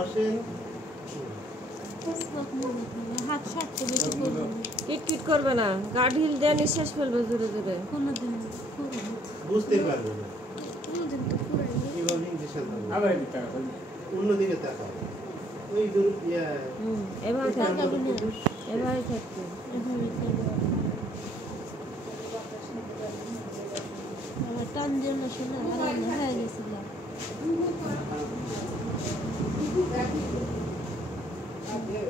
বসেন। হাত সারতে বেশি করবে কিট করবে না, গা ঢিল দিয়ে নিঃশ্বাস ফেলবে জোরে জোরে। কোনোদিন বুঝতে পারবে না। কোনোদিন তো পুরাই কিভাবে ইঞ্জেকশন দেবো? আবার দিতে অন্যদিকে তাকাও। ওই দূর এভাবে থাকবে, এভাবে থাকবে। আমার টান দিয়ে না শোনা আরাম হয়ে গেছিল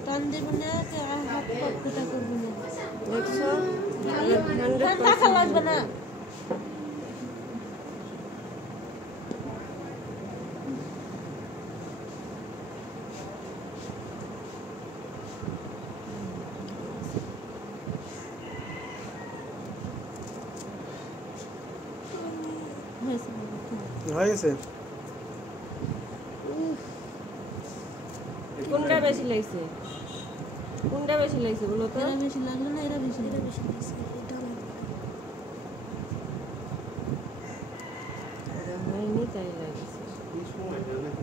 টান দেবো না হাত পা ফুটা করবো না দেখছো, টাকা লাগবে না হয়ে গেছে। কোনটা বেশি লাগছে, কোনটা বেশি লাগছে বলো তো? এরা বেশি লাগলো না এরা বেশি লাগছে এটা হয়নি তাই লাগছে। এই সময়টা নাকি